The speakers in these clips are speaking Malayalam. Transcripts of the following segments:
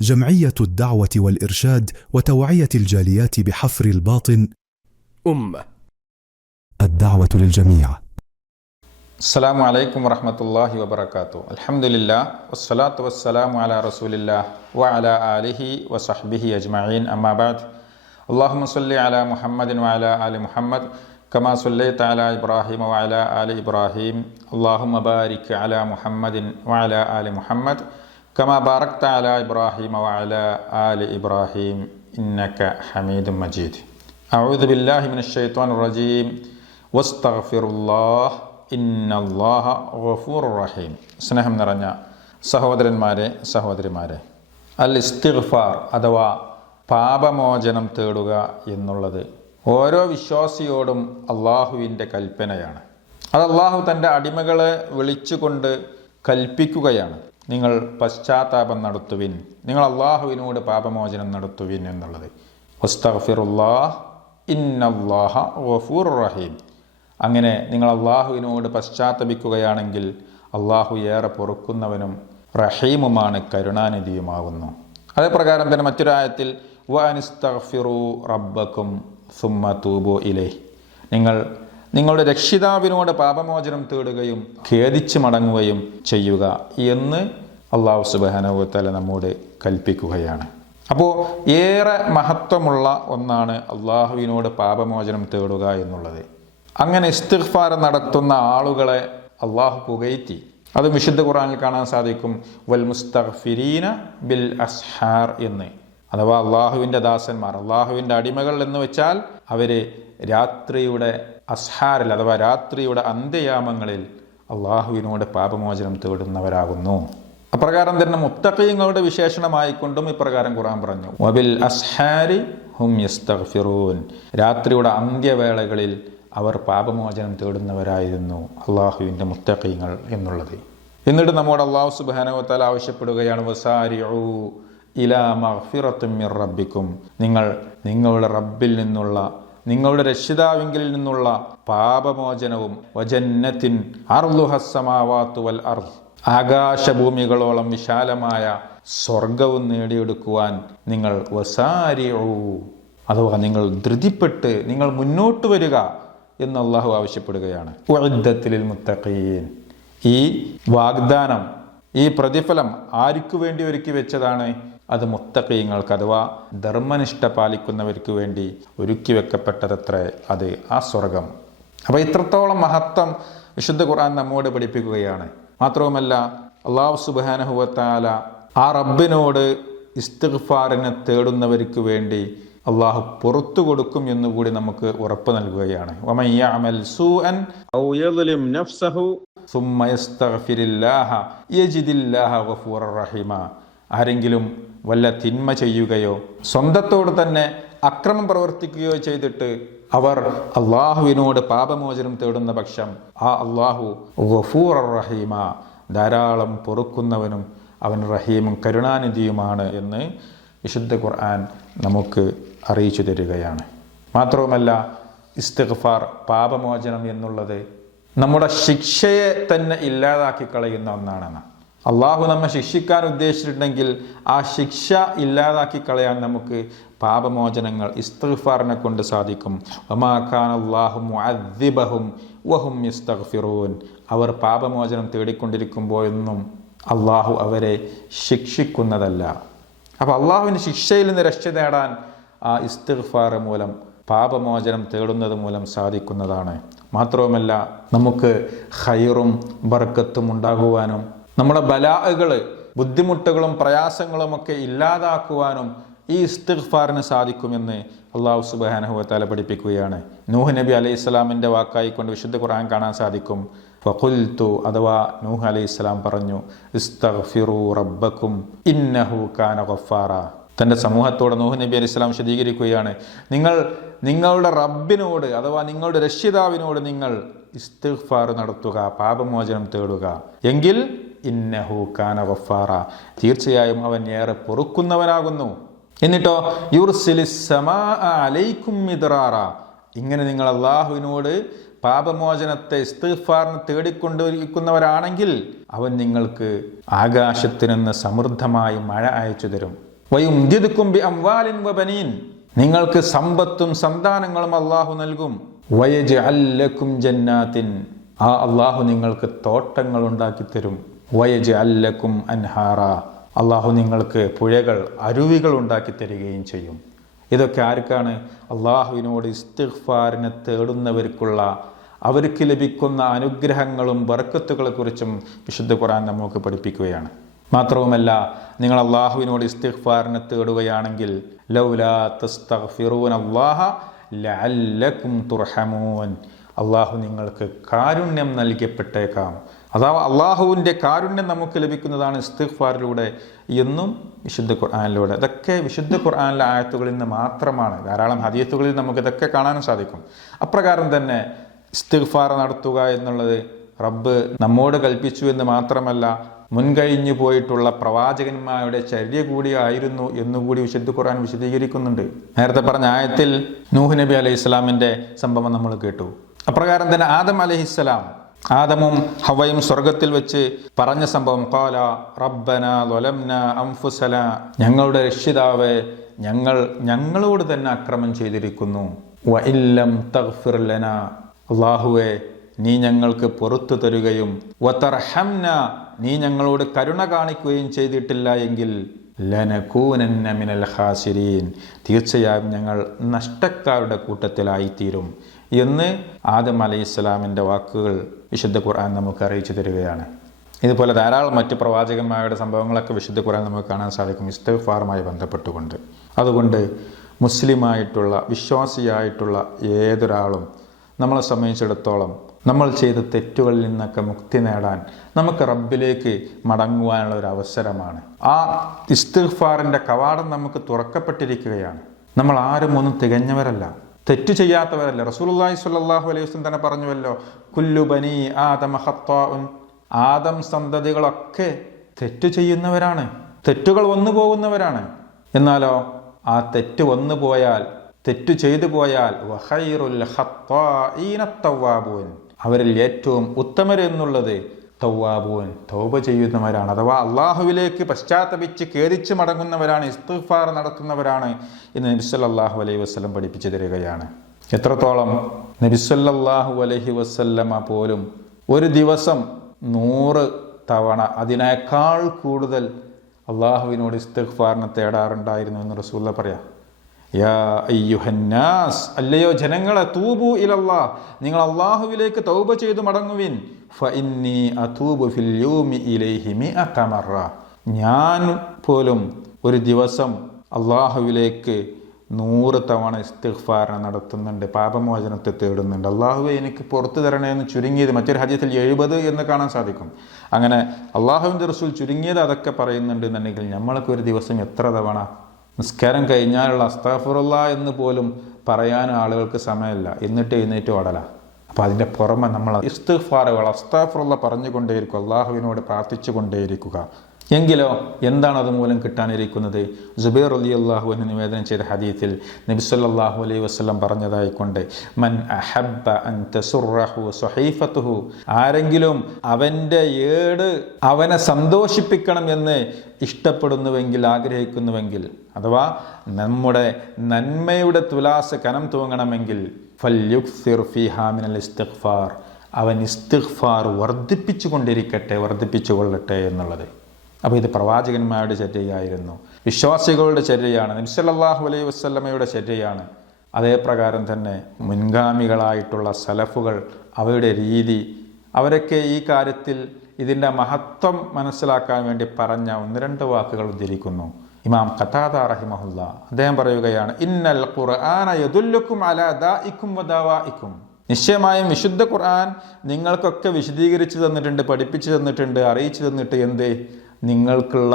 جمعية الدعوة والإرشاد وتوعية الجاليات بحفر الباطن الدعوة للجميع. السلام عليكم ورحمة الله وبركاته. الحمد لله والصلاة والسلام على رسول الله وعلى آله وصحبه أجمعين. أما بعد، اللهم صل على محمد وعلى آل محمد كما صليت على إبراهيم وعلى آل إبراهيم. اللهم بارك على محمد وعلى آل محمد كما باركت على إبراهيم وعلى آل إبراهيم إنك حميد مجيد. أعوذ بالله من الشيطان الرجيم واستغفر الله ഇന്നല്ലാഹ ഗഫൂറുർ റഹീം. സ്നേഹം നിറഞ്ഞ സഹോദരന്മാരെ, സഹോദരിമാരെ, അൽ ഇസ്തിഗ്ഫാർ അഥവാ പാപമോചനം തേടുക എന്നുള്ളത് ഓരോ വിശ്വാസിയോടും അള്ളാഹുവിൻ്റെ കൽപ്പനയാണ്. അത് അള്ളാഹു തൻ്റെ അടിമകളെ വിളിച്ചുകൊണ്ട് കൽപ്പിക്കുകയാണ്. നിങ്ങൾ പശ്ചാത്താപം നടത്തുവിൻ, നിങ്ങൾ അള്ളാഹുവിനോട് പാപമോചനം നടത്തുവിൻ എന്നുള്ളത്. വസ്തഗ്ഫിറുല്ലാഹ് ഇന്നല്ലാഹ ഗഫൂറുർ റഹീം. അങ്ങനെ നിങ്ങൾ അള്ളാഹുവിനോട് പശ്ചാത്തപിക്കുകയാണെങ്കിൽ അള്ളാഹു ഏറെ പൊറുക്കുന്നവനും റഹീമുമാണ്, കരുണാനിധിയുമാകുന്നു. അതേപ്രകാരം തന്നെ മറ്റൊരായത്തിൽ വഅനിസ്തഗ്ഫിറൂ റബ്ബക്കും സുമ്മ തൂബൂ ഇലൈഹി, നിങ്ങൾ നിങ്ങളുടെ രക്ഷിതാവിനോട് പാപമോചനം തേടുകയും ഖേദിച്ച് മടങ്ങുകയും ചെയ്യുക എന്ന് അള്ളാഹു സുബ്ഹാനഹു വ തആല നമ്മോട് കൽപ്പിക്കുകയാണ്. അപ്പോൾ ഏറെ മഹത്വമുള്ള ഒന്നാണ് അള്ളാഹുവിനോട് പാപമോചനം തേടുക എന്നുള്ളത്. അങ്ങനെ ഇസ്തിഗ്ഫാർ നടത്തുന്ന ആളുകളെ അള്ളാഹു പുകഴ്ത്തി. അത് വിശുദ്ധ ഖുർആനിൽ കാണാൻ സാധിക്കും. വൽ മുസ്തഗ്ഫിരീന ബിൽ അസ്ഹാർ എന്ന്, അഥവാ അള്ളാഹുവിൻ്റെ ദാസന്മാർ, അള്ളാഹുവിൻ്റെ അടിമകൾ എന്ന് വെച്ചാൽ അവര് രാത്രിയുടെ അസ്ഹാറിൽ അഥവാ രാത്രിയുടെ അന്ത്യയാമങ്ങളിൽ അള്ളാഹുവിനോട് പാപമോചനം തേടുന്നവരാകുന്നു. അപ്രകാരം തന്നെ മുത്തഖീങ്ങളുടെ വിശേഷണമായിക്കൊണ്ടും ഇപ്രകാരം ഖുർആൻ പറഞ്ഞു, വബിൽ അസ്ഹാരി ഹും യസ്തഗ്ഫിറൂൻ, രാത്രിയുടെ അന്ത്യവേളകളിൽ അവർ പാപമോചനം തേടുന്നവരായിരുന്നു അള്ളാഹുവിൻ്റെ മുത്തഖീങ്ങൾ എന്നുള്ളത്. എന്നിട്ട് നമ്മോട് അള്ളാഹു സുബ്ഹാനഹു വ തആല ആവശ്യപ്പെടുകയാണ്, വസാരിഉ ഇലാ മഗ്ഫിറത്തിൻ മിർ റബ്ബിക്കും, നിങ്ങൾ നിങ്ങളുടെ റബ്ബിൽ നിന്നുള്ള, നിങ്ങളുടെ രക്ഷിതാവിങ്കിൽ നിന്നുള്ള പാപമോചനവും വജന്നത്തിൻ അർളുഹസ് സമാവാതു വൽ അർദ്, ആകാശഭൂമികളോളം വിശാലമായ സ്വർഗവും നേടിയെടുക്കുവാൻ നിങ്ങൾ വസാരിഉ, അഥവാ നിങ്ങൾ ധൃതിപ്പെട്ട് നിങ്ങൾ മുന്നോട്ട് വരിക എന്ന് അള്ളാഹു ആവശ്യപ്പെടുകയാണ്. ഉഇദ്ദത്തിൽ മുത്തഖീൻ, ഈ വാഗ്ദാനം, ഈ പ്രതിഫലം ആർക്കു വേണ്ടി ഒരുക്കി വെച്ചതാണ്? അത് മുത്തഖീങ്ങൾക്ക് അഥവാ ധർമ്മനിഷ്ഠ പാലിക്കുന്നവർക്ക് വേണ്ടി ഒരുക്കി വെക്കപ്പെട്ടതത്രേ അത്, ആ സ്വർഗം. അപ്പോൾ ഇത്രത്തോളം മഹത്വം വിശുദ്ധ ഖുർആൻ നമ്മോട് പഠിപ്പിക്കുകയാണ്. മാത്രവുമല്ല, അള്ളാഹു സുബ്ഹാനഹു വ തആല ആ റബ്ബിനോട് ഇസ്തിഗ്ഫാറിനെ തേടുന്നവർക്ക് വേണ്ടി അള്ളാഹു പുറത്തു കൊടുക്കും എന്നുകൂടി നമുക്ക് ഉറപ്പ് നൽകുകയാണ്. വമൻ യഅമൽ സൂഅൻ ഔ യദ്ലിം നഫ്സഹു സുമ്മ യസ്തഗ്ഫിരില്ലാഹ യജിദില്ലാഹ ഗഫൂറർ റഹീമ, ആരെങ്കിലും വല്ല തിന്മ ചെയ്യുകയോ സ്വന്തത്തോട് തന്നെ അക്രമം പ്രവർത്തിക്കുകയോ ചെയ്തിട്ട് അവർ അള്ളാഹുവിനോട് പാപമോചനം തേടുന്ന പക്ഷം ആ അള്ളാഹു ഗഫൂറർ റഹീമ, ധാരാളം പൊറുക്കുന്നവനും അവൻ റഹീമും കരുണാനിധിയുമാണ് എന്ന് വിശുദ്ധ ഖുർആൻ നമുക്ക് അറിയിച്ചു തരികയാണ്. മാത്രവുമല്ല, ഇസ്തിഗ്ഫാർ പാപമോചനം എന്നുള്ളത് നമ്മുടെ ശിക്ഷയെ തന്നെ ഇല്ലാതാക്കി കളയുന്ന ഒന്നാണെന്ന്. അള്ളാഹു നമ്മെ ശിക്ഷിക്കാൻ ഉദ്ദേശിച്ചിട്ടുണ്ടെങ്കിൽ ആ ശിക്ഷ ഇല്ലാതാക്കി കളയാൻ നമുക്ക് പാപമോചനങ്ങൾ ഇസ്തിഗ്ഫാറിനെ കൊണ്ട് സാധിക്കും. വമാ കാന അല്ലാഹു മുഅദ്ദിബഹും വഹും യസ്തഗ്ഫിറൂൻ, അവർ പാപമോചനം തേടിക്കൊണ്ടിരിക്കുമ്പോഴൊന്നും അള്ളാഹു അവരെ ശിക്ഷിക്കുന്നതല്ല. അപ്പോൾ അള്ളാഹുവിൻ്റെ ശിക്ഷയിൽ നിന്ന് രക്ഷ നേടാൻ ആ ഇസ്തിഗ്ഫാർ മൂലം, പാപമോചനം തേടുന്നത് മൂലം സാധിക്കുന്നതാണ്. മാത്രവുമല്ല, നമുക്ക് ഖൈറും ബർക്കത്തും ഉണ്ടാകുവാനും നമ്മുടെ ബലാഅകൾ, ബുദ്ധിമുട്ടുകളും പ്രയാസങ്ങളും ഒക്കെ ഇല്ലാതാക്കുവാനും ഈ ഇസ്തിഗ്ഫാറിന് സാധിക്കുമെന്ന് അള്ളാഹു സുബ്ഹാനഹു വ തആല പഠിപ്പിക്കുകയാണ്. നൂഹ് നബി അലൈഹിസ്സലാമിൻ്റെ വാക്കായിക്കൊണ്ട് വിശുദ്ധ ഖുർആൻ കാണാൻ സാധിക്കും. ഫഖുൽതു, അഥവാ നൂഹ് അലൈഹിസ്സലാം പറഞ്ഞു, ഇസ്തഗ്ഫിറൂ റബ്ബക്കും ഇന്നഹു കാന ഗഫാറ. തൻ്റെ സമൂഹത്തോട് നൂഹ് നബി അലൈഹിസ്സലാം വിശദീകരിക്കുകയാണ്, നിങ്ങൾ നിങ്ങളുടെ റബ്ബിനോട് അഥവാ നിങ്ങളുടെ രക്ഷിതാവിനോട് നിങ്ങൾ ഇസ്തിഗ്ഫാർ നടത്തുക, പാപമോചനം തേടുക, എങ്കിൽ ഇന്നഹു കാന ഗഫാറ, തീർച്ചയായും അവൻ ഏറെ പൊറുക്കുന്നവനാകുന്നു. എന്നിട്ടോ യുർസിലിസ് സമാഅ അലൈക്കും മിദ്റാറ, ഇങ്ങനെ നിങ്ങൾ അള്ളാഹുവിനോട് പാപമോചനത്തെ ഇസ്തിഗ്ഫാറിനെ തേടിക്കൊണ്ടിരിക്കുന്നവരാണെങ്കിൽ അവൻ നിങ്ങൾക്ക് ആകാശത്തിൽ നിന്ന് സമൃദ്ധമായി മഴ അയച്ചു തരും. വയുംദിദ്കും ബിഅംവാലിൻ വബനീൻ, നിങ്ങൾക്ക് സമ്പത്തും സന്താനങ്ങളും അള്ളാഹു നൽകും. വയജ്അൽ ലക്കും ജന്നാത്തിൻ, ആ അള്ളാഹു നിങ്ങൾക്ക് തോട്ടങ്ങൾ ഉണ്ടാക്കി തരും. വയജ്അൽ ലക്കും അൻഹാറ, അള്ളാഹു നിങ്ങൾക്ക് പുഴകൾ, അരുവികൾ ഉണ്ടാക്കി തരികയും ചെയ്യും. ഇതൊക്കെ ആർക്കാണ്? അള്ളാഹുവിനോട് ഇസ്തിഗ്ഫാറിനെ തേടുന്നവർക്കുള്ള, അവർക്ക് ലഭിക്കുന്ന അനുഗ്രഹങ്ങളും ബർക്കത്തുകളെ കുറിച്ചും വിശുദ്ധ ഖുർആൻ നമുക്ക് പഠിപ്പിക്കുകയാണ്. മാത്രവുമല്ല, നിങ്ങൾ അള്ളാഹുവിനോട് ഇസ്തിഗ്ഫാറിനെ തേടുകയാണെങ്കിൽ ലൗലാ തസ്തഗ്ഫിറൂന അല്ലാഹ ലഅല്ലക്കും തുർഹമൂൻ, അള്ളാഹു നിങ്ങൾക്ക് കാരുണ്യം നൽകപ്പെട്ടേക്കാം. അഥവാ അള്ളാഹുവിൻ്റെ കാരുണ്യം നമുക്ക് ലഭിക്കുന്നതാണ് ഇസ്തിഗ്ഫാറിലൂടെ എന്നും വിശുദ്ധ ഖുർആനിലൂടെ. ഇതൊക്കെ വിശുദ്ധ ഖുർആനിലെ ആയത്തുകളിൽ നിന്ന് മാത്രമാണ്. ധാരാളം ഹദീസുകളിൽ നമുക്ക് ഇതൊക്കെ കാണാനും സാധിക്കും. അപ്രകാരം തന്നെ ഇസ്തിഗ്ഫാർ നടത്തുക എന്നുള്ളത് റബ്ബ് നമ്മോട് കൽപ്പിച്ചു എന്ന് മാത്രമല്ല, മുൻകഴിഞ്ഞു പോയിട്ടുള്ള പ്രവാചകന്മാരുടെ ചര്യ കൂടിയായിരുന്നു എന്നുകൂടി വിശുദ്ധ ഖുർആൻ വിശദീകരിക്കുന്നുണ്ട്. നേരത്തെ പറഞ്ഞ ആയത്തിൽ നൂഹ് നബി അലൈഹി ഇസ്ലാമിൻ്റെ സംഭവം നമ്മൾ കേട്ടു. അപ്രകാരം തന്നെ ആദം അലൈഹിസ്സലാം, ആദമും ഹവയും സ്വർഗത്തിൽ വെച്ച് പറഞ്ഞ സംഭവം, ഖാല റബ്ബന ളലംന അൻഫുസന, ഞങ്ങളുടെ രക്ഷിതാവേ, ഞങ്ങളോട് തന്നെ അക്രമം ചെയ്തിരിക്കുന്നു. വ ഇല്ലം തഗ്ഫിർ ലന, അല്ലാഹുവേ നീ ഞങ്ങൾക്ക് പുറത്തു തരുകയും വതർഹംന, നീ ഞങ്ങളോട് കരുണ കാണിക്കുകയും ചെയ്തിട്ടില്ല എങ്കിൽ ലനകൂനന്ന മിനൽ ഖാസിരീൻ, തീർച്ചയായും ഞങ്ങൾ നഷ്ടക്കാരുടെ കൂട്ടത്തിലായിത്തീരും എന്ന് ആദം അലൈഹിസ്സലാമിൻ്റെ വാക്കുകൾ വിശുദ്ധ ഖുർആൻ നമുക്ക് അറിയിച്ചു തരികയാണ്. ഇതുപോലെ ധാരാളം മറ്റ് പ്രവാചകന്മാരുടെ സംഭവങ്ങളൊക്കെ വിശുദ്ധ ഖുർആൻ നമുക്ക് കാണാൻ സാധിക്കും ഇസ്തിഗ്ഫാറുമായി ബന്ധപ്പെട്ടുകൊണ്ട്. അതുകൊണ്ട് മുസ്ലിമായിട്ടുള്ള, വിശ്വാസിയായിട്ടുള്ള ഏതൊരാളും നമ്മളെ സംബന്ധിച്ചിടത്തോളം നമ്മൾ ചെയ്ത തെറ്റുകളിൽ നിന്നൊക്കെ മുക്തി നേടാൻ നമുക്ക് റബ്ബിലേക്ക് മടങ്ങുവാനുള്ള ഒരു അവസരമാണ്. ആ ഇസ്തിഗ്ഫാറിൻ്റെ കവാടം നമുക്ക് തുറക്കപ്പെട്ടിരിക്കുകയാണ്. നമ്മൾ ആരും ഒന്നും തികഞ്ഞവരല്ല, തെറ്റു ചെയ്യാത്തവരല്ല. റസൂലുള്ളാഹി സ്വല്ലല്ലാഹു അലൈഹി വസല്ലം തന്നെ പറഞ്ഞുവല്ലോ, കുല്ലു ബനി ആദമ ഖത്താഉൻ, ആദം സന്തതികളൊക്കെ തെറ്റു ചെയ്യുന്നവരാണ്, തെറ്റുകൾ വന്നു പോകുന്നവരാണ്. എന്നാലോ ആ തെറ്റ് വന്നു പോയാൽ, തെറ്റു ചെയ്തു പോയാൽ വഖൈറുൽ ഖത്താഈന തവ്വാബൂൻ, അവരിൽ ഏറ്റവും ഉത്തമരെന്നുള്ളത് തവ്വാബൂൻ, തൗബ ചെയ്യുന്നവരാണ്. അഥവാ അള്ളാഹുവിലേക്ക് പശ്ചാത്തപിച്ച് ഖേദിച്ച് മടങ്ങുന്നവരാണ്, ഇസ്തിഗ്ഫാർ നടത്തുന്നവരാണ് എന്ന് നബി സല്ലല്ലാഹു അലൈഹി വസല്ലം പഠിപ്പിച്ചു തരികയാണ്. എത്രത്തോളം? നബി സല്ലല്ലാഹു അലൈഹി വസല്ലമ പോലും ഒരു ദിവസം 100 തവണ, അതിനേക്കാൾ കൂടുതൽ അള്ളാഹുവിനോട് ഇസ്തിഗ്ഫാറിനെ തേടാറുണ്ടായിരുന്നു എന്ന് റസൂലുള്ള പറയാം. യാ അയ്യുഹന്നാസ്, അല്ലയോ ജനങ്ങളെ, തൂബു ഇലല്ലാഹ്, നിങ്ങൾ അള്ളാഹുവിലേക്ക് തൗബ ചെയ്തു മടങ്ങുവിൻ. ഫഇന്നി അതൂബു ഫിൽ യൗമി ഇലൈഹി മിഅത മറ, ഞാൻ പോലും ഒരു ദിവസം അള്ളാഹുവിലേക്ക് 100 തവണ ഇസ്തിഗ്ഫാർ നടത്തുന്നുണ്ട്, പാപമോചനത്തെ തേടുന്നുണ്ട്. അള്ളാഹുവെ എനിക്ക് പുറത്തു തരണേ എന്ന് ചുരുങ്ങിയത് മറ്റൊരു ഹദീസിൽ 70 എന്ന് കാണാൻ സാധിക്കും. അങ്ങനെ അള്ളാഹുവിൻ്റെ റസൂൽ ചുരുങ്ങിയത് അതൊക്കെ പറയുന്നുണ്ട് എന്നുണ്ടെങ്കിൽ നമ്മൾക്ക് ഒരു ദിവസം എത്ര തവണ നിസ്കാരം കഴിഞ്ഞാലുള്ള അസ്തഗ്ഫിറുല്ലാ എന്ന് പോലും പറയാൻ ആളുകൾക്ക് സമയമില്ല, എന്നിട്ട് എഴുന്നേറ്റ് ഓടല. അപ്പോൾ അതിൻ്റെ പുറമെ നമ്മൾ ഇസ്തിഗ്ഫാറുകൾ, അസ്തഗ്ഫിറുല്ലാ പറഞ്ഞുകൊണ്ടേയിരിക്കുക, അള്ളാഹുവിനോട് പ്രാർത്ഥിച്ചു കൊണ്ടേയിരിക്കുക. എങ്കിലോ എന്താണ് അതുമൂലം കിട്ടാനിരിക്കുന്നത്? സുബൈർ റളിയല്ലാഹു അൻഹു നിവേദനം ചെയ്ത ഹദീസിൽ നബി സല്ലല്ലാഹു അലൈഹി വസല്ലം പറഞ്ഞതായിക്കൊണ്ട്, മൻ അഹബ്ബ അൻ തസുറഹു സ്വഹീഫത്തുഹു, ആരെങ്കിലും അവൻ്റെ ഏട് അവനെ സന്തോഷിപ്പിക്കണം എന്ന് ഇഷ്ടപ്പെടുന്നുവെങ്കിൽ, ആഗ്രഹിക്കുന്നുവെങ്കിൽ, അഥവാ നമ്മുടെ നന്മയുടെ തുലാസ് കനം തൂങ്ങണമെങ്കിൽ ഫൽയുക്സിർ ഫീഹാ മിനൽ ഇസ്തിഗ്ഫാർ, അവൻ ഇസ്തിഗ്ഫാർ വർദ്ധിപ്പിച്ചു കൊണ്ടിരിക്കട്ടെ, വർദ്ധിപ്പിച്ചു കൊള്ളട്ടെ എന്നുള്ളത്. അപ്പോൾ ഇത് പ്രവാചകന്മാരുടെ ചര്യയായിരുന്നു, വിശ്വാസികളുടെ ചര്യയാണ്, നബി സല്ലല്ലാഹു അലൈഹി വസല്ലമയുടെ ചര്യയാണ്. അതേപ്രകാരം തന്നെ മുൻഗാമികളായിട്ടുള്ള സലഫുകൾ, അവരുടെ രീതി, അവരൊക്കെ ഈ കാര്യത്തിൽ ഇതിൻ്റെ മഹത്വം മനസ്സിലാക്കാൻ വേണ്ടി പറഞ്ഞ 1-2 വാക്കുകൾ ഉദ്ധരിക്കുന്നു. ഇമാം ഖതാദ റഹിമഹുല്ലാ അദ്ദേഹം പറയുകയാണ്, ഇന്നൽ ഖുർആന യദുല്ലുക്കും അലാ ദാഇക്കും വദവാഇക്കും, നിശ്ചയമായും വിശുദ്ധ ഖുർആൻ നിങ്ങൾക്കൊക്കെ വിശദീകരിച്ചു തന്നിട്ടുണ്ട്, പഠിപ്പിച്ചു തന്നിട്ടുണ്ട്, അറിയിച്ചു തന്നിട്ട് എന്ത്, നിങ്ങൾക്കുള്ള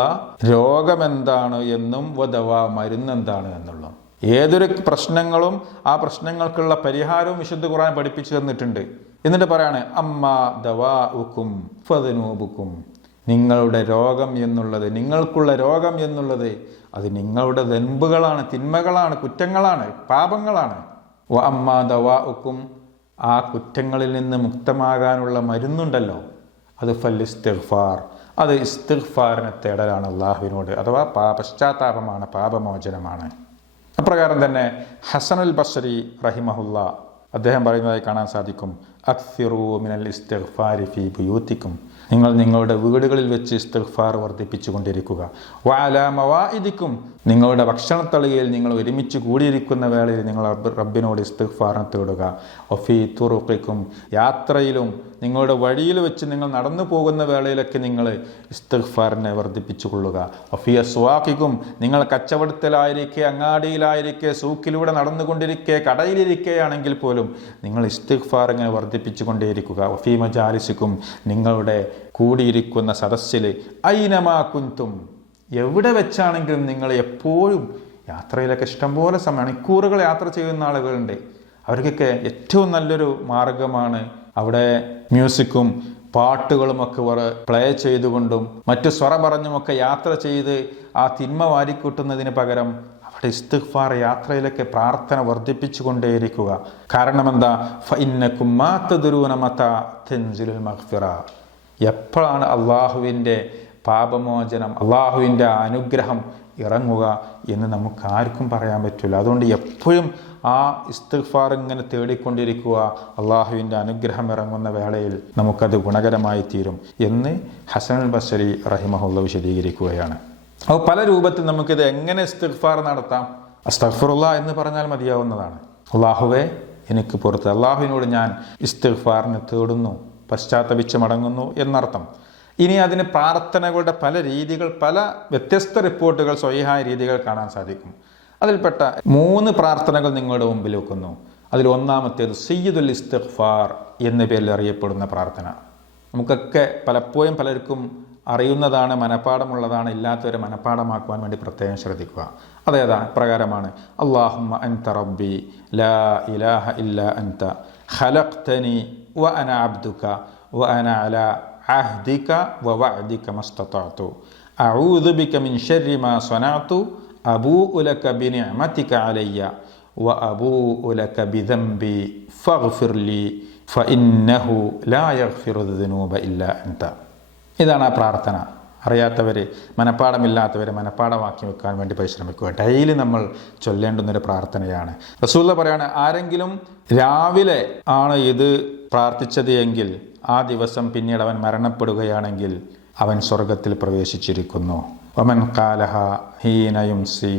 രോഗമെന്താണ് എന്നും വദവാ, മരുന്നെന്താണ് എന്നുള്ളത്. ഏതൊരു പ്രശ്നങ്ങളും ആ പ്രശ്നങ്ങൾക്കുള്ള പരിഹാരവും വിശുദ്ധ ഖുർആൻ പഠിപ്പിച്ചു തന്നിട്ടുണ്ട്. എന്നിട്ട് പറയാണ്, അമ്മാ ദവാഉക്കും ഫദനൂബുക്കും, നിങ്ങളുടെ രോഗം എന്നുള്ളത്, നിങ്ങൾക്കുള്ള രോഗം എന്നുള്ളത് അത് നിങ്ങളുടെ ദൻബുകളാണ്, തിന്മകളാണ്, കുറ്റങ്ങളാണ്, പാപങ്ങളാണ്. വ അമ്മാ ദവാഉക്കും, ആ കുറ്റങ്ങളിൽ നിന്ന് മുക്തമാകാനുള്ള മരുന്നുണ്ടല്ലോ, അത് ഫൽ ഇസ്തിഗ്ഫാർ, അത് ഇസ്തിഗ്ഫാറിനെ തേടലാണ് അള്ളാഹുവിനോട്, അഥവാ പശ്ചാത്താപമാണ്, പാപമോചനമാണ്. അപ്രകാരം തന്നെ ഹസനുൽ ബസ്രി റഹിമഹുല്ല അദ്ദേഹം പറയുന്നതായി കാണാൻ സാധിക്കും, അക്സിറു മിനൽ ഇസ്തിഗ്ഫാരി ഫീ ബുയൂത്തിക്കും, നിങ്ങൾ നിങ്ങളുടെ വീടുകളിൽ വെച്ച് ഇസ്തിഗ്ഫാർ വർദ്ധിപ്പിച്ചുകൊണ്ടിരിക്കുക. വഅലാ മവാഇദിക്കും, നിങ്ങളുടെ ഭക്ഷണത്തളികയിൽ നിങ്ങൾ ഒരുമിച്ച് കൂടിയിരിക്കുന്ന വേളയിൽ നിങ്ങൾ റബ്ബിനോട് ഇസ്തിഗ്ഫാറിനെ തേടുക. വഫീ തുറുഖിക്കും, യാത്രയിലും നിങ്ങളുടെ വഴിയിൽ വെച്ച് നിങ്ങൾ നടന്നു പോകുന്ന വേളയിലൊക്കെ നിങ്ങൾ ഇസ്തിഗ്ഫാറിനെ വർദ്ധിപ്പിച്ചു കൊള്ളുക. വഫീ അസ്വാഖിക്കും, നിങ്ങൾ കച്ചവടത്തിലായിരിക്കെ, അങ്ങാടിയിലായിരിക്കെ, സൂക്കിലൂടെ നടന്നുകൊണ്ടിരിക്കെ, കടയിലിരിക്കുകയാണെങ്കിൽ പോലും നിങ്ങൾ ഇസ്തിഗ്ഫാർ ഇങ്ങനെ വർദ്ധിപ്പിച്ചു കൊണ്ടേയിരിക്കുക. വഫീ മജാലിസിക്കും, നിങ്ങളുടെ കൂടിയിരിക്കുന്ന സദസ്സിൽ, ഐനമാ കുന്തും, എവിടെ വെച്ചാണെങ്കിലും നിങ്ങൾ എപ്പോഴും, യാത്രയിലൊക്കെ ഇഷ്ടംപോലെ സമയം, മണിക്കൂറുകൾ യാത്ര ചെയ്യുന്ന ആളുകളുണ്ട്, അവർക്കൊക്കെ ഏറ്റവും നല്ലൊരു മാർഗമാണ് അവിടെ മ്യൂസിക്കും പാട്ടുകളുമൊക്കെ പ്ലേ ചെയ്തുകൊണ്ടും മറ്റു സ്വറ പറഞ്ഞുമൊക്കെ യാത്ര ചെയ്ത് ആ തിന്മ വാരിക്കൂട്ടുന്നതിന് പകരം അവിടെ ഇസ്തിഗ്ഫാർ, യാത്രയിലൊക്കെ പ്രാർത്ഥന വർദ്ധിപ്പിച്ചു കൊണ്ടേയിരിക്കുക. കാരണം എന്താ? ഫഇന്നകും മാ തദ്റൂന മതാ തൻസിലുൽ മഗ്ഫിറ, എപ്പോഴാണ് അള്ളാഹുവിൻ്റെ പാപമോചനം, അള്ളാഹുവിൻ്റെ അനുഗ്രഹം ഇറങ്ങുക എന്ന് നമുക്ക് ആർക്കും പറയാൻ പറ്റില്ല. അതുകൊണ്ട് എപ്പോഴും ആ ഇസ്തിഗ്ഫാർ ഇങ്ങനെ തേടിക്കൊണ്ടിരിക്കുക. അള്ളാഹുവിൻ്റെ അനുഗ്രഹം ഇറങ്ങുന്ന വേളയിൽ നമുക്കത് ഗുണകരമായി തീരും എന്ന് ഹസനുൽ ബസ്രി റഹിമഹുല്ല വിശദീകരിക്കുകയാണ്. അപ്പോൾ പല രൂപത്തിൽ നമുക്കിത് എങ്ങനെ ഇസ്തിഗ്ഫാർ നടത്താം. അസ്തഗ്ഫിറുല്ലാ എന്ന് പറഞ്ഞാൽ മതിയാവുന്നതാണ്. അള്ളാഹുവേ എനിക്ക് പുറത്ത്, അള്ളാഹുവിനോട് ഞാൻ ഇസ്തിഗ്ഫാറിന് തേടുന്നു, പശ്ചാത്തപിച്ച് മടങ്ങുന്നു എന്നർത്ഥം. ഇനി അതിന് പ്രാർത്ഥനകളുടെ പല രീതികൾ, പല വ്യത്യസ്ത റിപ്പോർട്ടുകൾ, സ്വഹീഹായ രീതികൾ കാണാൻ സാധിക്കും. അതിൽപ്പെട്ട 3 പ്രാർത്ഥനകൾ നിങ്ങളുടെ മുമ്പിൽ വെക്കുന്നു. അതിൽ ഒന്നാമത്തേത് സയ്യിദുൽ ഇസ്തിഗ്ഫാർ എന്ന പേരിൽ അറിയപ്പെടുന്ന പ്രാർത്ഥന. നമുക്കൊക്കെ പലപ്പോഴും പലർക്കും അറിയുന്നതാണ്, മനഃപ്പാടമുള്ളതാണ്. ഇല്ലാത്തവരെ മനഃപ്പാടമാക്കുവാൻ വേണ്ടി പ്രത്യേകം ശ്രദ്ധിക്കുക. അതേതാ പ്രകാരമാണ്: അല്ലാഹുമ്മ അൻത റബ്ബി ലാ ഇലാഹ ഇല്ലാ അൻത ഖലഖ്തനി വ അന അബ്ദുക വ അന അലാ അഹ്ദിക വ വഅദിക മസ്തതഅതു അഊദു ബിക മിൻ ശർരി മാ സ്വനഅതു അബൂഉ ലക ബിനിഅമതിക അലയ്യ വ അബൂഉ ലക ബിദംബി ഫഗ്ഫിർ ലി ഫഇന്നഹു ലാ യഗ്ഫിറു ദുനൂബ ഇല്ലാ അൻത. ഇതാണ് ആ പ്രാർത്ഥന. അറിയാത്തവർ, മനഃപ്പാടമില്ലാത്തവരെ മനഃപ്പാടമാക്കി വെക്കാൻ വേണ്ടി പരിശ്രമിക്കുക. ഡെയിലി നമ്മൾ ചൊല്ലേണ്ടുന്നൊരു പ്രാർത്ഥനയാണ്. റസൂലുള്ള പറയാണ്, ആരെങ്കിലും രാവിലെ ആണ് ഇത് പ്രാർത്ഥിച്ചത് എങ്കിൽ ആ ദിവസം പിന്നീട് അവൻ മരണപ്പെടുകയാണെങ്കിൽ അവൻ സ്വർഗത്തിൽ പ്രവേശിച്ചിരിക്കുന്നു. വമൻ ഖാലഹ ഹീന യുംസി,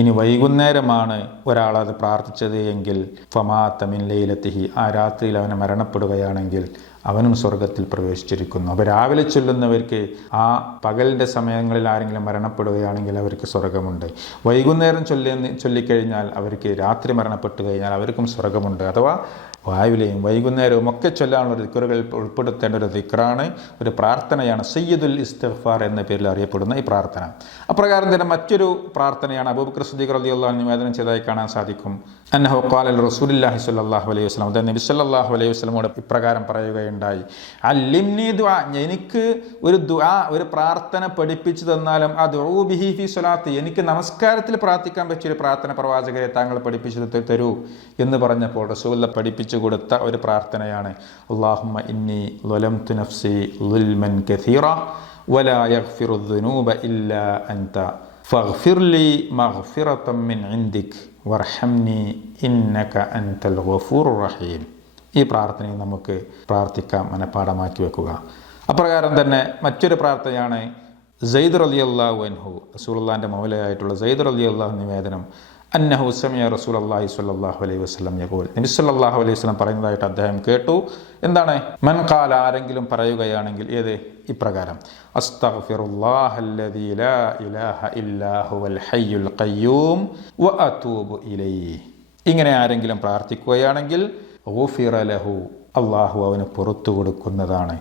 ഇനി വൈകുന്നേരമാണ് ഒരാളത് പ്രാർത്ഥിച്ചത് എങ്കിൽ ഫമാത മിൻ ലൈലത്തിഹി, ആ രാത്രിയിൽ അവനെ മരണപ്പെടുകയാണെങ്കിൽ അവനും സ്വർഗത്തിൽ പ്രവേശിച്ചിരിക്കുന്നു. അപ്പോൾ രാവിലെ ചൊല്ലുന്നവർക്ക് ആ പകലിൻ്റെ സമയങ്ങളിൽ ആരെങ്കിലും മരണപ്പെടുകയാണെങ്കിൽ അവർക്ക് സ്വർഗമുണ്ട്. വൈകുന്നേരം ചൊല്ലിക്കഴിഞ്ഞാൽ അവർക്ക്, രാത്രി മരണപ്പെട്ടു കഴിഞ്ഞാൽ അവർക്കും സ്വർഗമുണ്ട്. അഥവാ രാവിലെയും വൈകുന്നേരവും ഒക്കെ ചൊല്ലാനുള്ള ദിക്റുകളിൽ ഉൾപ്പെടുത്തേണ്ട ഒരു ദിക്റാണ്, ഒരു പ്രാർത്ഥനയാണ് സയ്യിദുൽ ഇസ്തിഗ്ഫാർ എന്ന പേരിൽ അറിയപ്പെടുന്ന ഈ പ്രാർത്ഥന. അപ്രകാരം തന്നെ മറ്റൊരു പ്രാർത്ഥനയാണ് അബൂബക്കർ സിദ്ദീഖ് റളിയല്ലാഹു അൻഹു നിവേദനം ചെയ്തതായി കാണാൻ സാധിക്കും. അന്നഹു ഖാല റസൂലുള്ളാഹി സ്വല്ലല്ലാഹു അലൈഹി വസല്ലം, നബി സല്ലല്ലാഹു അലൈഹി വസല്ലമയോട് ഇപ്രകാരം പറയുകയുണ്ടായി: അല്ലിംനി ദുആ, എനിക്ക് ഒരു ദുആ, ഒരു പ്രാർത്ഥന പഠിപ്പിച്ചു തന്നാലും അദ്ഉ ബിഹി ഫി സ്വലാത്തി, എനിക്ക് നമസ്കാരത്തിൽ പ്രാർത്ഥിക്കാൻ പറ്റിയൊരു പ്രാർത്ഥന പ്രവാചകരെ താങ്കൾ പഠിപ്പിച്ചു തരൂ എന്ന് പറഞ്ഞപ്പോൾ റസൂലുള്ള പഠിപ്പിച്ചു കൊടുത്ത ഒരു പ്രാർത്ഥനയാണ് അല്ലാഹുമ്മ ഇന്നി ളലംതു നഫ്സി ളുൽമൻ കസീറ വലാ യഗ്ഫിറു ദുനൂബ ഇല്ലാ അൻത ഫഗ്ഫിർ ലി മഗ്ഫിറതൻ മിൻ ഇൻദിക് വർഹംനി ഇന്നക അൻതൽ ഗഫൂറുർ റഹീം. ഈ പ്രാർത്ഥനയും നമുക്ക് പ്രാർത്ഥിക്കാം, മനഃപ്പാടമാക്കി വെക്കുക. അപ്രകാരം തന്നെ മറ്റൊരു പ്രാർത്ഥനയാണ് സെയ്ദ് റളിയല്ലാഹു അൻഹു, റസൂലുള്ളാഹിന്റെ മൗലയായിട്ടുള്ള സെയ്ദ് റളിയല്ലാഹു നിവേദനം, അന്നഹു സമിയ റസൂലുള്ളാഹി സ്വല്ലല്ലാഹു അലൈഹി വസല്ലം യഖൂൽ, നബി സല്ലല്ലാഹു അലൈഹി വസല്ലം പറയുന്നതായിട്ട് അദ്ദേഹം കേട്ടു. എന്താണ്? മൻ ഖാല, ആരെങ്കിലും പറയുകയാണെങ്കിൽ ഏത്? ഇപ്രകാരം: അസ്തഗ്ഫിറുല്ലാഹല്ലദീ ലാ ഇലാഹ ഇല്ലാ ഹുവൽ ഹയ്യുൽ ഖയ്യൂം വ അതൂബു ഇലൈഹി. ഇങ്ങനെ ആരെങ്കിലും പ്രാർത്ഥിക്കുകയാണെങ്കിൽ ഗുഫിറ ലഹു, അല്ലാഹു അവന് പുറത്തു കൊടുക്കുന്നതാണ്.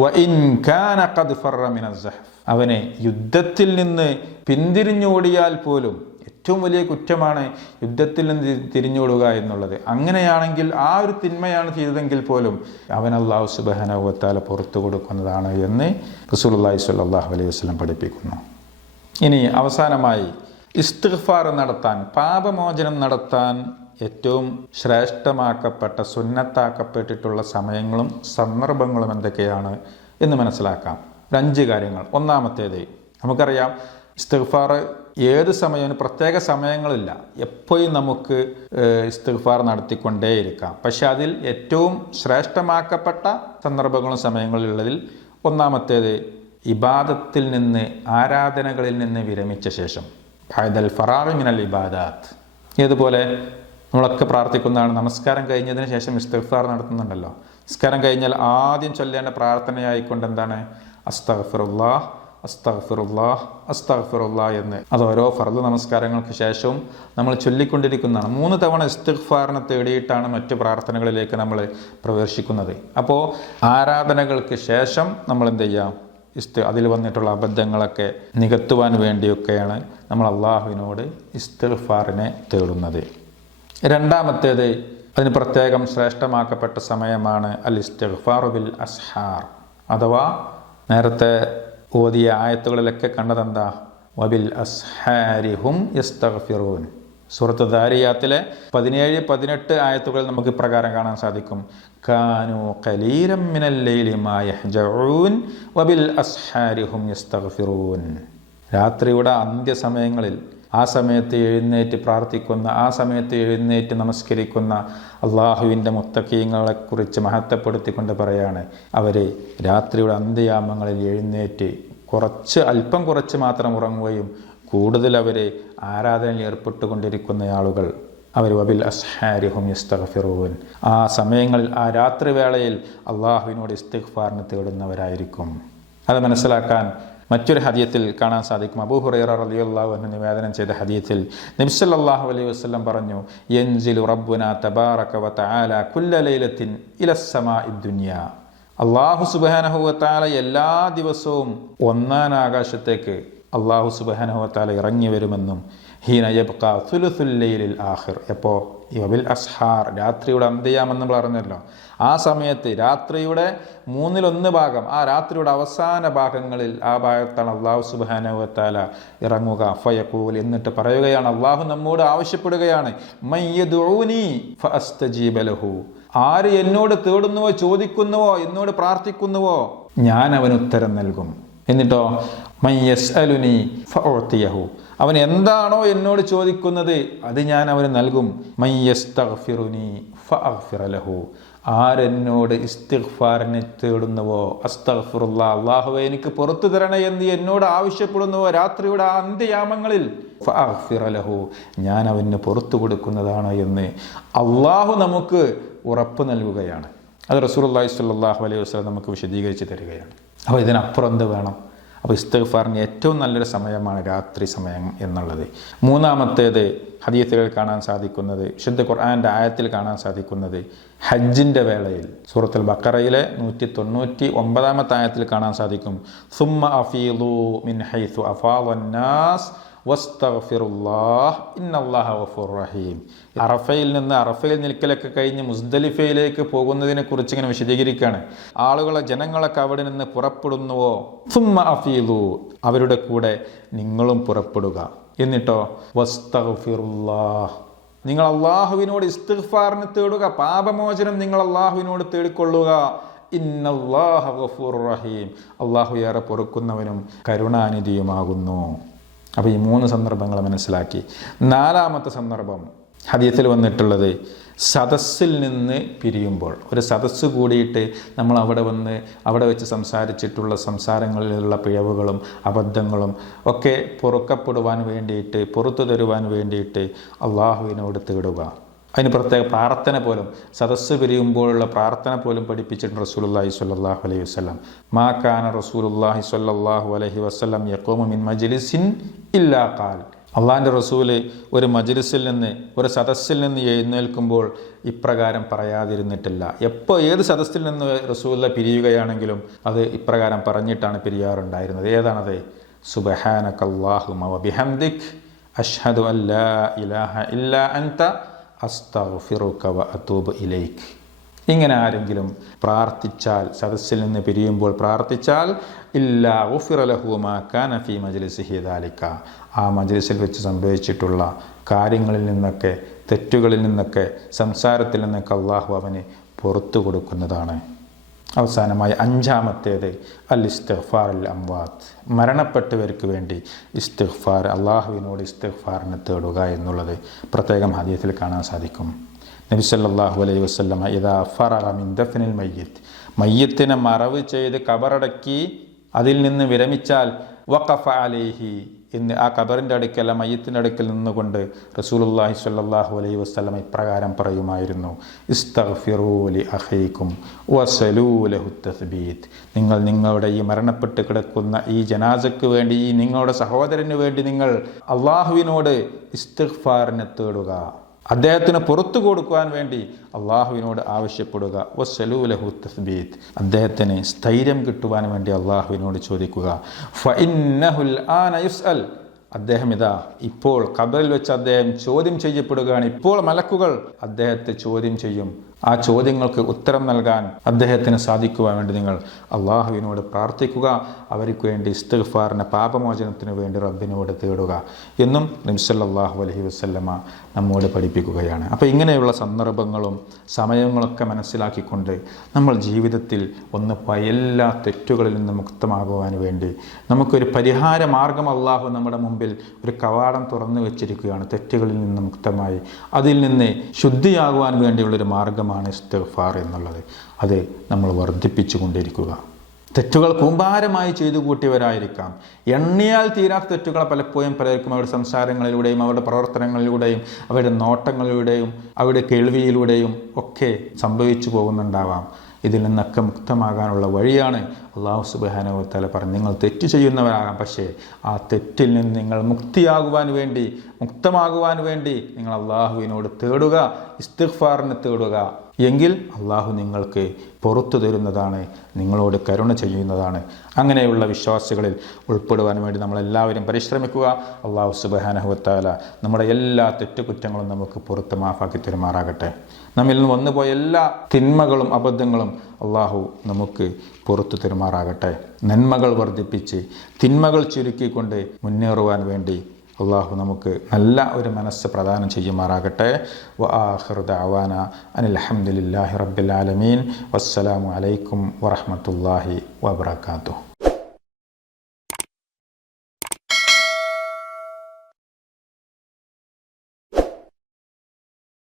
വ ഇൻ കാന ഖദ് ഫറ മിനസ് സഹഫ്, അവനെ യുദ്ധത്തിൽ നിന്ന് പിന്തിരിഞ്ഞോടിയാൽ പോലും, ഏറ്റവും വലിയ കുറ്റമാണ് യുദ്ധത്തിൽ നിന്ന് തിരിഞ്ഞോടുക എന്നുള്ളത്. അങ്ങനെയാണെങ്കിൽ ആ ഒരു തിന്മയാണ് ചെയ്തതെങ്കിൽ പോലും അവൻ അല്ലാഹു സുബ്ഹാനഹു വ തആല പുറത്തു കൊടുക്കുന്നതാണ് എന്ന് റസൂലുള്ളാഹി സ്വല്ലല്ലാഹു അലൈഹി വസല്ലം പഠിപ്പിക്കുന്നു. ഇനി അവസാനമായി ഇസ്തിഗ്ഫാർ നടത്താൻ, പാപമോചനം നടത്താൻ ഏറ്റവും ശ്രേഷ്ഠമാക്കപ്പെട്ട, സുന്നത്താക്കപ്പെട്ടിട്ടുള്ള സമയങ്ങളും സന്ദർഭങ്ങളും എന്തൊക്കെയാണ് എന്ന് മനസ്സിലാക്കാം. ഒരു 5 കാര്യങ്ങൾ. ഒന്നാമത്തേത്, നമുക്കറിയാം ഇസ്തിഗ്ഫാർ ഏത് സമയവും പ്രത്യേക സമയങ്ങളില്ല, എപ്പോഴും നമുക്ക് ഇസ്തിഗ്ഫാർ നടത്തിക്കൊണ്ടേയിരിക്കാം. പക്ഷെ അതിൽ ഏറ്റവും ശ്രേഷ്ഠമാക്കപ്പെട്ട സന്ദർഭങ്ങളും സമയങ്ങളിലുള്ളതിൽ ഒന്നാമത്തേത് ഇബാദത്തിൽ നിന്ന്, ആരാധനകളിൽ നിന്ന് വിരമിച്ച ശേഷം, ഫൈദൽ ഫറാഗ് മിനൽ ഇബാദാത്ത്. ഇതുപോലെ നമ്മളൊക്കെ പ്രാർത്ഥിക്കുന്നതാണ്, നമസ്കാരം കഴിഞ്ഞതിന് ശേഷം ഇസ്തിഗ്ഫാർ നടത്തുന്നുണ്ടല്ലോ. നമസ്കാരം കഴിഞ്ഞാൽ ആദ്യം ചൊല്ലേണ്ട പ്രാർത്ഥനയായിക്കൊണ്ട് എന്താണ്? അസ്തഗ്ഫിറുല്ലാഹ് അസ്തഗ്ഫിറുല്ലാഹ് അസ്തഗ്ഫിറുല്ലാഹ് എന്ന്. അത് ഓരോ ഫർദ് നമസ്കാരങ്ങൾക്ക് ശേഷവും നമ്മൾ ചൊല്ലിക്കൊണ്ടിരിക്കുന്നതാണ്. 3 തവണ ഇസ്തിഗ്ഫാറിനെ തേടിയിട്ടാണ് മറ്റു പ്രാർത്ഥനകളിലേക്ക് നമ്മൾ പ്രവേശിക്കുന്നത്. അപ്പോൾ ആരാധനകൾക്ക് ശേഷം നമ്മൾ എന്ത് ചെയ്യാം? അതിൽ വന്നിട്ടുള്ള അബദ്ധങ്ങളൊക്കെ നികത്തുവാൻ വേണ്ടിയൊക്കെയാണ് നമ്മൾ അള്ളാഹുവിനോട് ഇസ്തിഗ്ഫാറിനെ തേടുന്നത്. രണ്ടാമത്തേത്, അതിന് പ്രത്യേകം ശ്രേഷ്ഠമാക്കപ്പെട്ട സമയമാണ് അൽ ഇസ്തിഗ്ഫാറു ബിൽ അസ്ഹാർ, അഥവാ നേരത്തെ ഓതിയ ആയത്തുകളിലൊക്കെ കണ്ടതെന്താ? വബിൽ അസ്ഹാരിഹും യസ്തഗ്ഫിറൂൻ. സൂറത്ത് ദാരിയാത്തിലെ 17-18 ആയത്തുകൾ നമുക്ക് ഇപ്രകാരം കാണാൻ സാധിക്കും. കാനൂ ഖലീലം മിനൽ ലൈലി മാ യഹ്ജഊൻ വബിൽ അസ്ഹാരിഹും യസ്തഗ്ഫിറൂൻ. രാത്രിയുടെ അന്ത്യസമയങ്ങളിൽ ആ സമയത്ത് എഴുന്നേറ്റ് പ്രാർത്ഥിക്കുന്ന, ആ സമയത്ത് എഴുന്നേറ്റ് നമസ്കരിക്കുന്ന അള്ളാഹുവിൻ്റെ മുത്തഖീങ്ങളെക്കുറിച്ച് മഹത്വപ്പെടുത്തിക്കൊണ്ട് പറയാണ്, അവർ രാത്രിയുടെ അന്ത്യയാമങ്ങളിൽ എഴുന്നേറ്റ് അല്പം കുറച്ച് മാത്രം ഉറങ്ങുകയും കൂടുതൽ അവർ ആരാധനയിൽ ഏർപ്പെട്ടുകൊണ്ടിരിക്കുന്ന ആളുകൾ അവർ വബിൽ അസ്ഹാരിഹും യസ്തഗ്ഫിറൂൻ. ആ സമയങ്ങളിൽ, ആ രാത്രിവേളയിൽ അള്ളാഹുവിനോട് ഇസ്തിഗ്ഫാറിന് തേടുന്നവരായിരിക്കും. അത് മനസ്സിലാക്കാൻ മറ്റൊരു ഹദീത്തിൽ കാണാൻ സാധിക്കും. അബൂ ഹുറൈറ റളിയല്ലാഹു അൻഹു നിവേദനം ചെയ്ത ഹദീത്തിൽ നബി സല്ലല്ലാഹു അലൈഹി വസല്ലം പറഞ്ഞു, യൻസിലു റബ്ബുനാ തബാറക വ തആല കുല്ല ലൈലത്തിൻ ഇലസ് സമാഇദ് ദുനിയാ. അല്ലാഹു സുബ്ഹാനഹു വ തആല എല്ലാ ദിവസവും 1-ാം ആകാശത്തേക്ക് അല്ലാഹു സുബ്ഹാനഹു വ തആല ഇറങ്ങി വരുമെന്നും ഹീന യബ്ഖാ സുലുസുൽ ലൈലിൽ ആഖിർ, എപ്പോൾ? വബിൽ അസ്ഹാർ, രാത്രിയുടെ അന്ത്യയാമെന്ന് പറഞ്ഞല്ലോ. ആ സമയത്ത് രാത്രിയുടെ 1/3 ഭാഗം, ആ രാത്രിയുടെ അവസാന ഭാഗങ്ങളിൽ ആ ഭാഗത്താണ് അല്ലാഹു സുബ്ഹാനഹു വ തആല ഇറങ്ങുക. ഫയഖൂൽ, എന്നിട്ട് പറയുകയാണ്, അല്ലാഹു നമ്മോട് ആവശ്യപ്പെടുകയാണ്, മൻ യദ്ഊനി ഫഅസ്തജീബ ലഹു. ആര് എന്നോട് തേടുന്നുവോ, ചോദിക്കുന്നുവോ, എന്നോട് പ്രാർത്ഥിക്കുന്നുവോ, ഞാൻ അവന് ഉത്തരം നൽകും. എന്നിട്ടോ മൻ യസ്അലുനി ഫഉതിയഹു, അവൻ എന്താണോ എന്നോട് ചോദിക്കുന്നത് അത് ഞാൻ അവന് നൽകും. മൻ യസ്തഗ്ഫിറുനി ഫഅഗ്ഫിറ ലഹു, ആരെന്നോട് ഇസ്തിഗ്ഫാറിനെ തേടുന്നുവോ, അസ്തഗ്ഫിറുല്ലാഹ്, അല്ലാഹുവേ എനിക്ക് പുറത്തു തരണേ എന്ന് എന്നോട് ആവശ്യപ്പെടുന്നുവോ രാത്രിയുടെ ആ അന്ത്യയാമങ്ങളിൽ, ഫഅഗ്ഫിറ ലഹു, ഞാൻ അവന് പുറത്തു കൊടുക്കുന്നതാണ് എന്ന് അള്ളാഹു നമുക്ക് ഉറപ്പ് നൽകുകയാണ്. അത് റസൂലുള്ളാഹി സ്വല്ലല്ലാഹു അലൈഹി വസല്ലം നമുക്ക് വിശദീകരിച്ച് തരികയാണ്. അപ്പോൾ ഇതിനപ്പുറം എന്ത് വേണം? അപ്പോൾ ഇസ്തിഗ്ഫാറിന് ഏറ്റവും നല്ലൊരു സമയമാണ് രാത്രി സമയം എന്നുള്ളത്. മൂന്നാമത്തേത്, ഹദീസുകൾ കാണാൻ സാധിക്കുന്നത്, വിശുദ്ധ ഖുർആന്റെ ആയത്തിൽ കാണാൻ സാധിക്കുന്നത്, ഹജ്ജിൻ്റെ വേളയിൽ സൂറത്തുൽ ബഖറയിലെ 199-ാമത്തെ ആയത്തിൽ കാണാൻ സാധിക്കും, സുമ്മ അഫീദു മിൻ ഹൈസു അഫാദന്നാസ് വസ്തഗ്ഫിറുല്ലാഹ് ഇന്നല്ലാഹ ഗഫൂറുർ റഹീം. അറഫയിൽ നിൽക്കലൊക്കെ കഴിഞ്ഞ് മുസ്ദലിഫയിലേക്ക് പോകുന്നതിനെ കുറിച്ച് ഇങ്ങനെ വിശദീകരിക്കുകയാണ്. ജനങ്ങളൊക്കെ അവിടെ നിന്ന് പുറപ്പെടുന്നുവോ, സുമ്മ അഫീദു, അവരുടെ കൂടെ നിങ്ങളും പുറപ്പെടുക. എന്നിട്ടോ വസ്തഗ്ഫിറുല്ലാഹ്, നിങ്ങൾ അള്ളാഹുവിനോട് ഇസ്തിഗ്ഫാറിന് തേടുക, പാപമോചനം നിങ്ങൾ അള്ളാഹുവിനോട് തേടിക്കൊള്ളുക. ഇന്നല്ലാഹ ഗഫൂറുർ റഹീം, അള്ളാഹു ഏറെ പൊറുക്കുന്നവനും കരുണാനിധിയുമാകുന്നു. അപ്പോൾ ഈ 3 സന്ദർഭങ്ങൾ മനസ്സിലാക്കി. 4-ാമത്തെ സന്ദർഭം ഹദീസിൽ വന്നിട്ടുള്ളത്, സദസ്സിൽ നിന്ന് പിരിയുമ്പോൾ. ഒരു സദസ്സ് കൂടിയിട്ട് നമ്മൾ അവിടെ വെച്ച് സംസാരിച്ചിട്ടുള്ള സംസാരങ്ങളിലുള്ള പിഴവുകളും അബദ്ധങ്ങളും ഒക്കെ പൊറുക്കപ്പെടുവാൻ വേണ്ടിയിട്ട്, പുറത്തു തരുവാൻ വേണ്ടിയിട്ട് അള്ളാഹുവിനോട് തേടുക. അതിന് പ്രത്യേക പ്രാർത്ഥന പോലും, സദസ്സ് പിരിയുമ്പോഴുള്ള പ്രാർത്ഥന പോലും പഠിപ്പിച്ചിട്ടുണ്ട് റസൂലുള്ളാഹി സ്വല്ലല്ലാഹു അലൈഹി വസല്ലം. മാ കാന റസൂലുള്ളാഹി സ്വല്ലല്ലാഹു അലൈഹി വസല്ലം യഖൂമു മിൻ മജ്ലിസിൻ ഇല്ലാ ഖാൽ. അള്ളാഹിൻ്റെ റസൂല് ഒരു മജ്ലിസിൽ നിന്ന്, ഒരു സദസ്സിൽ നിന്ന് എഴുന്നേൽക്കുമ്പോൾ ഇപ്രകാരം പറയാതിരുന്നിട്ടില്ല. ഏത് സദസ്സിൽ നിന്ന് റസൂലുള്ളാഹി പിരിയുകയാണെങ്കിലും അത് ഇപ്രകാരം പറഞ്ഞിട്ടാണ് പിരിയാറുണ്ടായിരുന്നത്. ഏതാണത്? സുബ്ഹാനകല്ലാഹുമ്മ വബിഹംദിക് അഷ്ഹദു അല്ലാ ഇലാഹ ഇല്ലാ അൻത അസ്തഗ്ഫിറുക വ അതൂബു ഇലൈക്. ഇങ്ങനെ ആരെങ്കിലും പ്രാർത്ഥിച്ചാൽ, സദസ്സിൽ നിന്ന് പിരിയുമ്പോൾ പ്രാർത്ഥിച്ചാൽ, ഇല്ലാ ഗുഫിറ ലഹു മാ കാന ഫീ മജ്ലിസിഹി ദാലിക, ആ മജ്ലിസിൽ വെച്ച് സംഭവിച്ചിട്ടുള്ള കാര്യങ്ങളിൽ നിന്നൊക്കെ, തെറ്റുകളിൽ നിന്നൊക്കെ, സംസാരത്തിൽ നിന്നൊക്കെ അള്ളാഹു അവന് പുറത്തു കൊടുക്കുന്നതാണ്. അവസാനമായി അഞ്ചാമത്തേത് അൽ ഇസ്തിഗ്ഫാർ അൽ അംവാത്ത്, മരണപ്പെട്ടവർക്ക് വേണ്ടി ഇസ്തിഗ്ഫാർ, അള്ളാഹുവിനോട് ഇസ്തിഗ്ഫാറിനെ തേടുക എന്നുള്ളത് പ്രത്യേകം ഹദീസിൽ കാണാൻ സാധിക്കും. നബി സല്ലല്ലാഹു അലൈഹി വസല്ലമ ഇദാ ഫറഗ മിൻ ദഫ്നിൽ മയ്യിത്ത്, മയ്യത്തിനെ മറവ് ചെയ്ത് കബറടക്കി അതിൽ നിന്ന് വിരമിച്ചാൽ വഖഫ അലൈഹി, എന്ന് ആ കബറിൻ്റെ അടുക്കൽ, ആ മയ്യത്തിൻ്റെ അടുക്കൽ നിന്നുകൊണ്ട് റസൂലുള്ളാഹി സ്വല്ലല്ലാഹു അലൈഹി വസല്ലമ ഇപ്രകാരം പറയുമായിരുന്നു, ഇസ്തഗ്ഫിറൂ ലി അഖീകും വസലൂ ലഹു തസ്ബീത്, നിങ്ങൾ നിങ്ങളുടെ ഈ മരണപ്പെട്ട് കിടക്കുന്ന ഈ ജനാസയ്ക്ക് വേണ്ടി, ഈ നിങ്ങളുടെ സഹോദരന് വേണ്ടി നിങ്ങൾ അള്ളാഹുവിനോട് ഇസ്തിഗ്ഫാറിനെ തേടുക, അദ്ദേഹത്തിന് പുറത്തു കൊടുക്കുവാൻ വേണ്ടി അള്ളാഹുവിനോട് ആവശ്യപ്പെടുക. വസ്സലൂ ലഹു തസ്ബീത്, അദ്ദേഹത്തിന് സ്ഥൈര്യം കിട്ടുവാൻ വേണ്ടി അള്ളാഹുവിനോട് ചോദിക്കുക. ഫഇന്നഹുൽ ആന യുസ്അൽ, അദ്ദേഹം ഇതാ ഇപ്പോൾ ഖബറിൽ വെച്ച് അദ്ദേഹം ചോദ്യം ചെയ്യപ്പെടുകയാണ്. ഇപ്പോൾ മലക്കുകൾ അദ്ദേഹത്തെ ചോദ്യം ചെയ്യും. ആ ചോദ്യങ്ങൾക്ക് ഉത്തരം നൽകാൻ അദ്ദേഹത്തിന് സാധിക്കുവാൻ വേണ്ടി നിങ്ങൾ അള്ളാഹുവിനോട് പ്രാർത്ഥിക്കുക. അവർക്ക് വേണ്ടി ഇസ്തിഗ്ഫാറിന്, പാപമോചനത്തിന് വേണ്ടി റബ്ബിനോട് തേടുക എന്നും നബി സല്ലല്ലാഹു അലൈഹി വസല്ലമ നമ്മോട് പഠിപ്പിക്കുകയാണ്. അപ്പോൾ ഇങ്ങനെയുള്ള സന്ദർഭങ്ങളും സമയങ്ങളൊക്കെ മനസ്സിലാക്കിക്കൊണ്ട് നമ്മൾ ജീവിതത്തിൽ എല്ലാ തെറ്റുകളിൽ നിന്ന് മുക്തമാകുവാൻ വേണ്ടി നമുക്കൊരു പരിഹാര മാർഗം അള്ളാഹു നമ്മുടെ മുമ്പിൽ ഒരു കവാടം തുറന്നു വെച്ചിരിക്കുകയാണ്. തെറ്റുകളിൽ നിന്ന് മുക്തമായി അതിൽ നിന്ന് ശുദ്ധിയാകുവാൻ വേണ്ടിയുള്ളൊരു മാർഗം ഇസ്തിഗ്ഫാർ എന്നുള്ളത്. അത് നമ്മൾ വർദ്ധിപ്പിച്ചു കൊണ്ടിരിക്കുക. തെറ്റുകൾ കൂമ്പാരമായി ചെയ്തു കൂട്ടിയവരായിരിക്കാം. എണ്ണിയാൽ തീരാത്ത തെറ്റുകൾ പലപ്പോഴും പലർക്കും അവരുടെ സംസാരങ്ങളിലൂടെയും അവരുടെ പ്രവർത്തനങ്ങളിലൂടെയും അവരുടെ നോട്ടങ്ങളിലൂടെയും അവരുടെ കേൾവിയിലൂടെയും ഒക്കെ സംഭവിച്ചു പോകുന്നുണ്ടാവാം. ഇതിൽ നിന്നൊക്കെ മുക്തമാകാനുള്ള വഴിയാണ് അല്ലാഹു സുബ്ഹാനഹു വ തആല പറഞ്ഞു, നിങ്ങൾ തെറ്റ് ചെയ്യുന്നവരാകാം, പക്ഷേ ആ തെറ്റിൽ നിന്ന് നിങ്ങൾ മുക്തമാകുവാൻ വേണ്ടി നിങ്ങൾ അള്ളാഹുവിനോട് തേടുക, ഇസ്തിഗ്ഫാറിനെ തേടുക. എങ്കിൽ അള്ളാഹു നിങ്ങൾക്ക് പുറത്തു തരുന്നതാണ്, നിങ്ങളോട് കരുണ ചെയ്യുന്നതാണ്. അങ്ങനെയുള്ള വിശ്വാസികളിൽ ഉൾപ്പെടുവാൻ വേണ്ടി നമ്മളെല്ലാവരും പരിശ്രമിക്കുക. അള്ളാഹു സുബ്ഹാനഹു വ തആല നമ്മുടെ എല്ലാ തെറ്റുകുറ്റങ്ങളും നമുക്ക് പുറത്ത് മാഫാക്കി തരുമാറാകട്ടെ. നമ്മിൽ നിന്ന് വന്നുപോയ എല്ലാ തിന്മകളും അബദ്ധങ്ങളും അള്ളാഹു നമുക്ക് പുറത്തു തരുമാറാകട്ടെ. നന്മകൾ വർദ്ധിപ്പിച്ച് തിന്മകൾ ചുരുക്കിക്കൊണ്ട് മുന്നേറുവാൻ വേണ്ടി അള്ളാഹു നമുക്ക് നല്ല ഒരു മനസ്സ് പ്രദാനം ചെയ്യുമാറാകട്ടെ. വആഖിറു ദഅവാന അനിൽ ഹംദുലില്ലാഹി റബ്ബിൽ ആലമീൻ. വസ്സലാമു അലൈക്കും വറഹ്മത്തുള്ളാഹി വബറകാതുഹു.